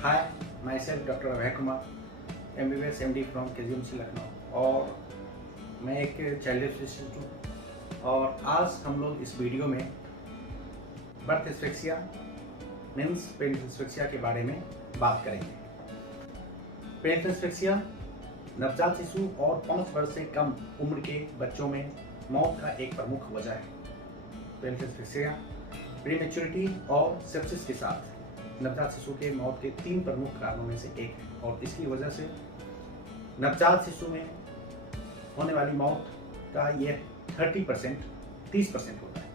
Hi, my self doctor Abhay Kumar, MBBS MD from KGMC Lucknow और मैं एक चाइल्ड स्पेशलिस्ट हूँ। और आज हम लोग इस वीडियो में birth asphyxia means parental asphyxia के बारे में बात करेंगे। पेरेंटल एस्फिक्सिया नवजात शिशु और 5 वर्ष से कम उम्र के बच्चों में मौत का एक प्रमुख वजह है। पेरेंटल एस्फिक्सिया प्रीमेच्योरिटी और सेप्सिस के साथ नवजात शिशु के मौत के 3 प्रमुख कारणों में से एक है और इसकी वजह से नवजात शिशु में होने वाली मौत का ये 30% होता है।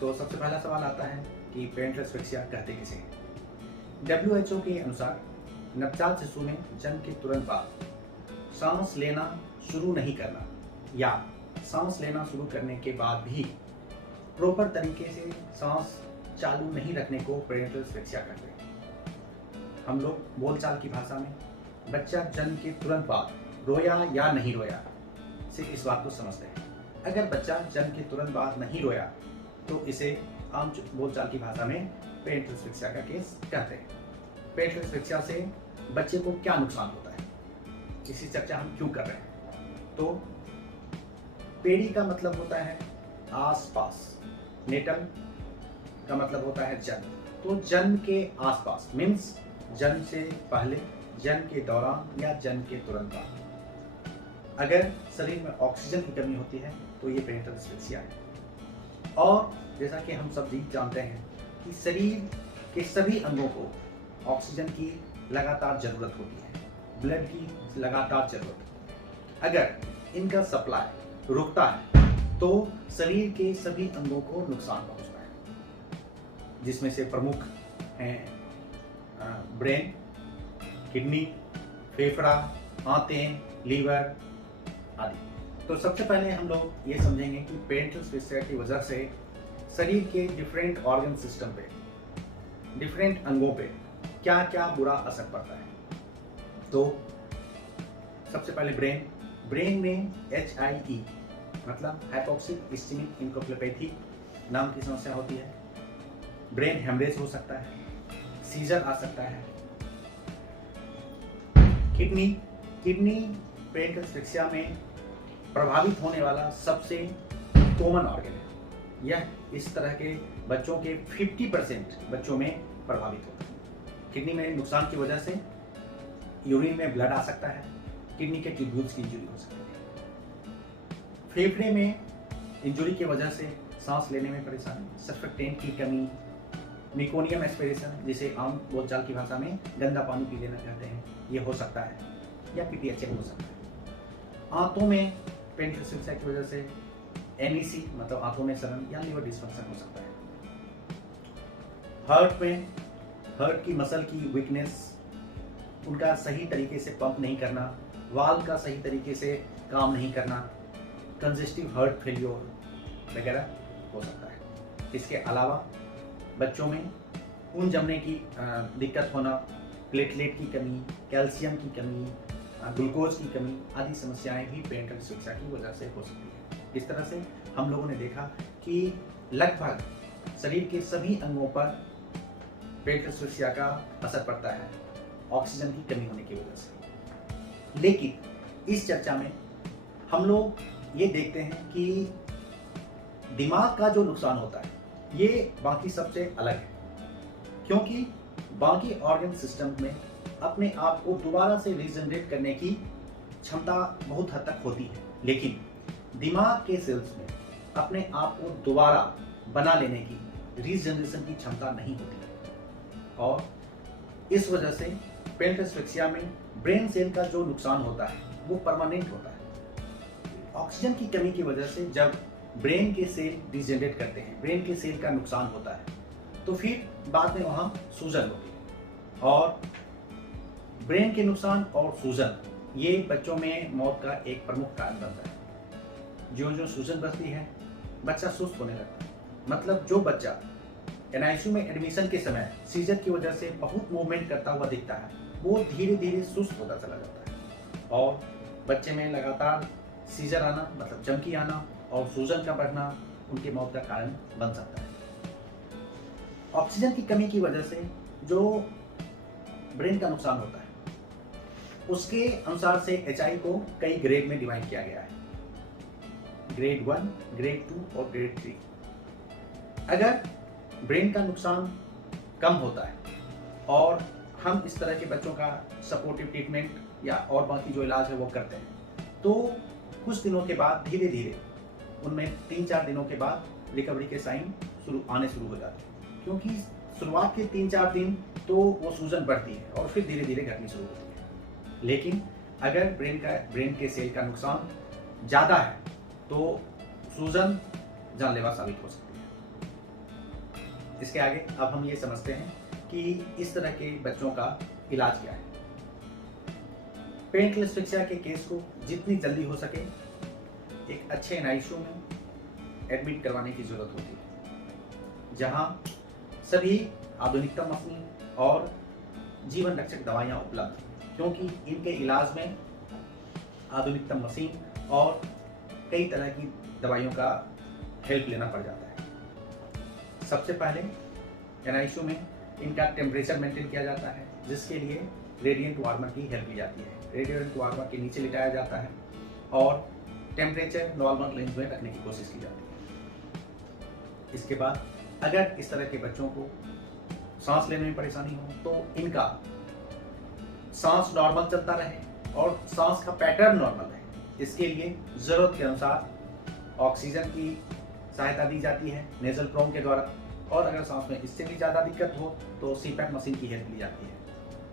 तो सबसे पहला सवाल आता है कि पेरेंटल एस्फिक्सिया कहते किसे हैं। WHO के अनुसार नवजात शिशु में जन्म के तुरंत बाद सांस लेना शुरू नहीं करना या सांस लेना शुरू करने के बाद भी प्रॉपर तरीके से सांस चालू नहीं रखने को पेरेंटल एस्फिक्सिया कहते हैं। हम लोग बोलचाल की भाषा में बच्चा जन्म के तुरंत बाद रोया या नहीं रोया से इस बात को समझते हैं। अगर बच्चा जन्म के तुरंत बाद नहीं रोया तो इसे आम बोलचाल की भाषा में पेरेंटल एस्फिक्सिया का केस कहते हैं। पेरेंटल एस्फिक्सिया से बच्चे को क्या नुकसान होता है, इसी चर्चा हम क्यों कर रहे हैं। तो पेडी का मतलब होता है आसपास, नेटल का मतलब होता है जन्म। तो जन्म के आसपास मीन्स जन्म से पहले, जन्म के दौरान या जन्म के तुरंत बाद अगर शरीर में ऑक्सीजन की कमी होती है तो ये पेरेंटल एस्फिक्सिया है। और जैसा कि हम सब जानते हैं कि शरीर के सभी अंगों को ऑक्सीजन की लगातार जरूरत होती है, ब्लड की लगातार जरूरत। अगर इनका सप्लाई रुकता है तो शरीर के सभी अंगों को नुकसान पहुंचता है, जिसमें से प्रमुख हैं ब्रेन, किडनी, फेफड़ा, आंतें, लीवर आदि। तो सबसे पहले हम लोग ये समझेंगे कि पेरेंटल एस्फिक्सिया की वजह से शरीर के डिफरेंट ऑर्गन सिस्टम पे, डिफरेंट अंगों पे क्या क्या बुरा असर पड़ता है। तो सबसे पहले ब्रेन में HIE मतलब हाइपोक्सिक इस्केमिक एन्केफेलोपैथी नाम की समस्या होती है। ब्रेन हेमरेज हो सकता है, सीजर आ सकता है। किडनी पेरेंटल एस्फिक्सिया में प्रभावित होने वाला सबसे कॉमन ऑर्गन है। यह इस तरह के बच्चों के 50% बच्चों में प्रभावित होता है। किडनी में नुकसान की वजह से यूरिन में ब्लड आ सकता है, किडनी के ट्यूब्यूल्स की इंजरी हो सकती है। फेफड़े में इंजरी की वजह से सांस लेने में परेशानी, सर्फेक्टेंट की कमी, मेकोनियम एस्पिरेशन जिसे आम बोलचाल की भाषा में गंदा पानी पी लेना कहते हैं, ये हो सकता है, या PTHM हो सकता है। आंतों में पेरेंटल एस्फिक्सिया की वजह से NEC मतलब आंतों में सड़न या लीवर डिस्फंक्शन हो सकता है। हार्ट की मसल की वीकनेस, उनका सही तरीके से पंप नहीं करना, वाल्व का सही तरीके से काम नहीं करना, कंजेस्टिव हार्ट फेलियर वगैरह हो सकता है। इसके अलावा बच्चों में खून जमने की दिक्कत होना, प्लेटलेट की कमी, कैल्शियम की कमी, ग्लूकोज की कमी आदि समस्याएं भी पेरेंटल एस्फिक्सिया की वजह से हो सकती है। इस तरह से हम लोगों ने देखा कि लगभग शरीर के सभी अंगों पर पेरेंटल एस्फिक्सिया का असर पड़ता है ऑक्सीजन की कमी होने की वजह से। लेकिन इस चर्चा में हम लोग ये देखते हैं कि दिमाग का जो नुकसान होता है ये बाकी सबसे अलग है, क्योंकि बाकी ऑर्गन सिस्टम में अपने आप को दोबारा से रीजनरेट करने की क्षमता बहुत हद तक होती है, लेकिन दिमाग के सेल्स में अपने आप को दोबारा बना लेने की, रीजनरेशन की क्षमता नहीं होती है। और इस वजह से पेरेंटल एस्फिक्सिया में ब्रेन सेल का जो नुकसान होता है वो परमानेंट होता है। ऑक्सीजन की कमी की वजह से जब ब्रेन के सेल डिजनरेट करते हैं, ब्रेन के सेल का नुकसान होता है, तो फिर बाद में वहाँ सूजन होती है। और ब्रेन के नुकसान और सूजन ये बच्चों में मौत का एक प्रमुख कारण बनता है। जो सूजन बढ़ती है बच्चा सुस्त होने लगता है। मतलब जो बच्चा NICU में एडमिशन के समय सीजर की वजह से बहुत मूवमेंट करता हुआ दिखता है, वो धीरे धीरे सुस्त होता चला जाता है और बच्चे में लगातार सीजर आना मतलब चमकी आना और सूजन का बढ़ना उनकी मौत का कारण बन सकता है। ऑक्सीजन की कमी की वजह से जो ब्रेन का नुकसान होता है उसके अनुसार से एचआई को कई ग्रेड में डिवाइड किया गया है, ग्रेड 1, ग्रेड 2 और ग्रेड 3। अगर ब्रेन का नुकसान कम होता है और हम इस तरह के बच्चों का सपोर्टिव ट्रीटमेंट या और बाकी जो इलाज है वो करते हैं तो कुछ दिनों के बाद धीरे धीरे उनमें 3-4 दिनों के बाद रिकवरी के साइन आने शुरू हो जाते हैं, क्योंकि शुरुआत के 3-4 दिन तो वो सूजन बढ़ती है और फिर धीरे धीरे घटनी शुरू होती है। लेकिन अगर ब्रेन के सेल का नुकसान ज़्यादा है तो सूजन जानलेवा साबित हो सकती है। इसके आगे अब हम ये समझते हैं कि इस तरह के बच्चों का इलाज क्या है। पेनिकल एस्फिक्सिया के केस को जितनी जल्दी हो सके एक अच्छे एनआईसीयू में एडमिट करवाने की जरूरत होती है, जहां सभी आधुनिकतम मशीन और जीवन रक्षक दवाइयां उपलब्ध, क्योंकि इनके इलाज में आधुनिकतम मशीन और कई तरह की दवाइयों का हेल्प लेना पड़ जाता है। सबसे पहले एनआईसीयू में इनका टेम्परेचर मेंटेन किया जाता है, जिसके लिए रेडिएंट वार्मर की हेल्प ली जाती है। रेडिएंट वार्मर के नीचे लिटाया जाता है और टेम्परेचर नॉर्मल रेंज में रखने की कोशिश की जाती है। इसके बाद अगर इस तरह के बच्चों को सांस लेने में परेशानी हो तो इनका सांस नॉर्मल चलता रहे और सांस का पैटर्न नॉर्मल रहे, इसके लिए जरूरत के अनुसार ऑक्सीजन की सहायता दी जाती है नेजल प्रोंग के द्वारा, और अगर सांस में इससे भी ज़्यादा दिक्कत हो तो सीपैप मशीन की हेल्प ली जाती है,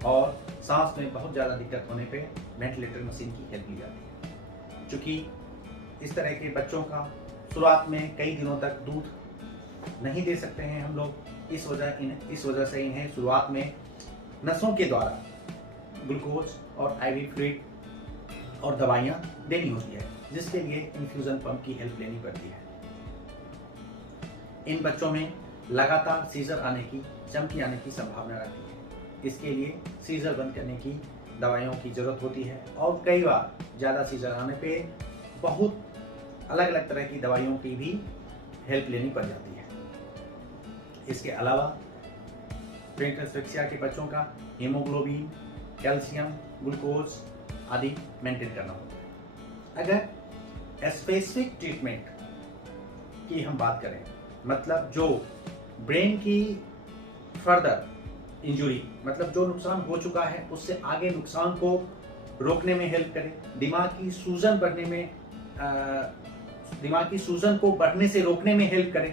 और सांस में बहुत ज़्यादा दिक्कत होने पे वेंटिलेटर मशीन की हेल्प ली जाती है। चूँकि इस तरह के बच्चों का शुरुआत में कई दिनों तक दूध नहीं दे सकते हैं हम लोग, इस वजह से इन्हें शुरुआत में नसों के द्वारा ग्लूकोज और आईवी फ्लूइड और दवाइयाँ देनी होती है, जिसके लिए इन्फ्यूज़न पंप की हेल्प लेनी पड़ती है। इन बच्चों में लगातार सीजर आने की, चमकी आने की संभावना रहती है, इसके लिए सीजर बंद करने की दवाइयों की ज़रूरत होती है, और कई बार ज़्यादा सीजर आने पे बहुत अलग अलग तरह की दवाइयों की भी हेल्प लेनी पड़ जाती है। इसके अलावा पेनिकल एस्फिक्सिया के बच्चों का हीमोग्लोबिन, कैल्शियम, ग्लूकोज आदि मेंटेन करना होता है। अगर स्पेसिफिक ट्रीटमेंट की हम बात करें, मतलब जो ब्रेन की फर्दर इंजुरी, मतलब जो नुकसान हो चुका है उससे आगे नुकसान को रोकने में हेल्प करे, दिमाग की सूजन को बढ़ने से रोकने में हेल्प करे,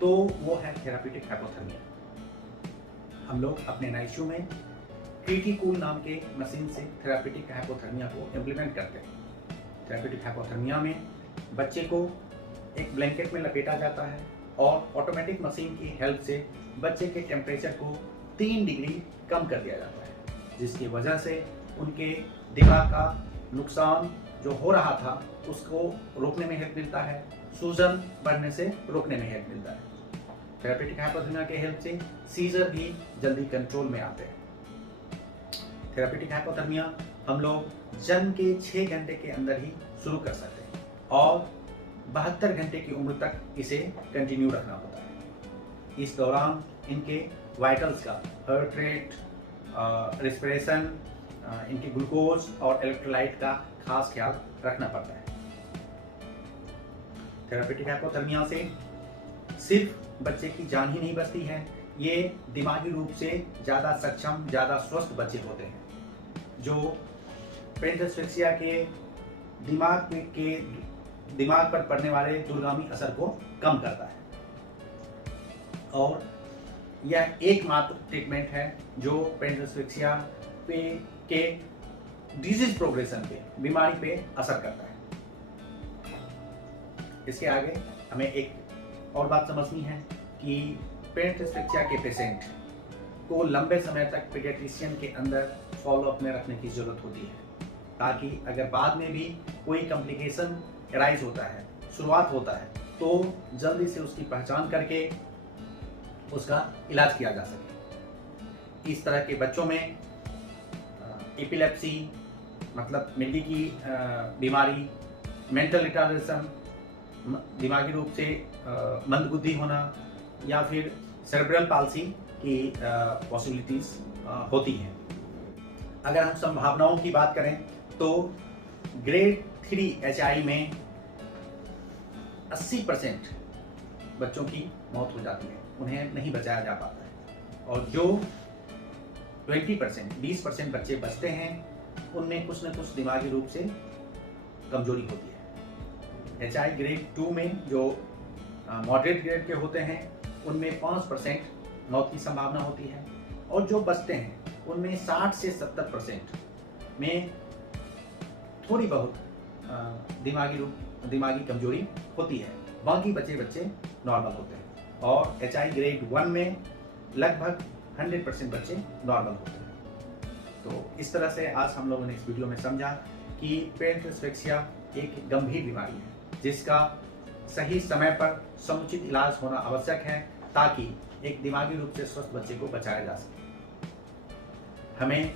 तो वो है थेराप्यूटिक हाइपोथर्मिया। हम लोग अपने एनआईसीयू में क्रिटिकूल नाम के मशीन से थेराप्यूटिक हाइपोथर्मिया को इम्प्लीमेंट करते हैं। थेराप्यूटिक हाइपोथर्मिया में बच्चे को एक ब्लैंकेट में लपेटा जाता है और ऑटोमेटिक मशीन की हेल्प से बच्चे के टेम्परेचर को 3 डिग्री कम कर दिया जाता है, जिसकी वजह से उनके दिमाग का नुकसान जो हो रहा था उसको रोकने में हेल्प मिलता है, सूजन बढ़ने से रोकने में हेल्प मिलता है। थेराप्यूटिक हाइपोथर्मिया के हेल्प से सीजर भी जल्दी कंट्रोल में आते हैं। थेराप्यूटिक हाइपोथर्मिया हम लोग जन्म के 6 घंटे के अंदर ही शुरू कर सकते हैं और 72 घंटे की उम्र तक इसे कंटिन्यू रखना होता है। इस दौरान इनके वाइटल्स का, हार्ट रेट, रेस्पिरेशन, इनके ग्लूकोज और इलेक्ट्रोलाइट का खास ख्याल रखना पड़ता है। थेराप्यूटिक हाइपोथर्मिया से सिर्फ बच्चे की जान ही नहीं बचती है, ये दिमागी रूप से ज़्यादा सक्षम, ज़्यादा स्वस्थ बच्चे होते हैं, जो पेनिकल एस्फिक्सिया के दिमाग पर पड़ने वाले दूरगामी असर को कम करता है। और यह एकमात्र ट्रीटमेंट है जो पेनिकल एस्फिक्सिया के डिजीज प्रोग्रेशन पे, बीमारी पे असर करता है। इसके आगे हमें एक और बात समझनी है कि पेनिकल एस्फिक्सिया के पेशेंट को लंबे समय तक पीडियाट्रिशियन के अंदर फॉलोअप में रखने की जरूरत होती है, ताकि अगर बाद में भी कोई कॉम्प्लिकेशन अराइज होता है, शुरुआत होता है, तो जल्दी से उसकी पहचान करके उसका इलाज किया जा सके। इस तरह के बच्चों में एपिलेप्सी मतलब मिर्गी की बीमारी, मेंटल रिटार्डेशन, दिमागी रूप से मंदबुद्धि होना, या फिर सेरेब्रल पाल्सी की पॉसिबिलिटीज होती हैं। अगर हम संभावनाओं की बात करें तो ग्रेड 3 HI में 80% बच्चों की मौत हो जाती है, उन्हें नहीं बचाया जा पाता है। और जो 20% बच्चे बचते हैं उनमें कुछ न कुछ दिमागी रूप से कमजोरी होती है। HI ग्रेड 2 में जो मॉडरेट ग्रेड के होते हैं उनमें 5% मौत की संभावना होती है, और जो बचते हैं उनमें 60 से 70% में थोड़ी बहुत दिमागी कमजोरी होती है। बाकी बच्चे नॉर्मल होते हैं, और HI ग्रेड 1 में लगभग 100% बच्चे नॉर्मल होते हैं। तो इस तरह से आज हम लोगों ने इस वीडियो में समझा कि पेरेंटल एस्फिक्सिया एक गंभीर बीमारी है जिसका सही समय पर समुचित इलाज होना आवश्यक है, ताकि एक दिमागी रूप से स्वस्थ बच्चे को बचाया जा सके। हमें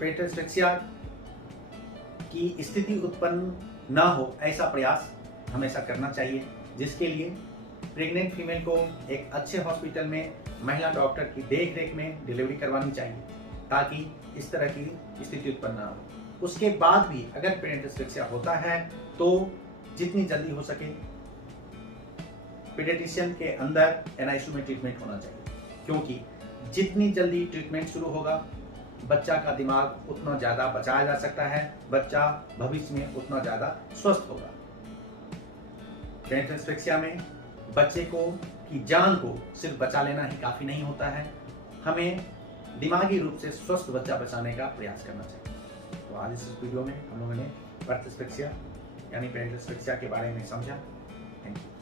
पेरेंटल एस्फिक्सिया की स्थिति उत्पन्न न हो ऐसा प्रयास हमेशा करना चाहिए, जिसके लिए प्रेग्नेंट फीमेल को एक अच्छे हॉस्पिटल में महिला डॉक्टर की देखरेख में डिलीवरी करवानी चाहिए, ताकि इस तरह की स्थिति उत्पन्न न हो। उसके बाद भी अगर पेरेंटल एस्फिक्सिया होता है तो जितनी जल्दी हो सके पीडियाट्रिशियन के अंदर NICU में ट्रीटमेंट होना चाहिए, क्योंकि जितनी जल्दी ट्रीटमेंट शुरू होगा बच्चा का दिमाग उतना ज़्यादा बचाया जा सकता है, बच्चा भविष्य में उतना ज़्यादा स्वस्थ होगा। पेरेंटल एस्फिक्सिया में बच्चे की जान को सिर्फ बचा लेना ही काफ़ी नहीं होता है, हमें दिमागी रूप से स्वस्थ बच्चा बचाने का प्रयास करना चाहिए। तो आज इस वीडियो में हम लोगों ने बर्थ एस्फिक्सिया यानी पेरेंटल एस्फिक्सिया के बारे में समझा। Thank you.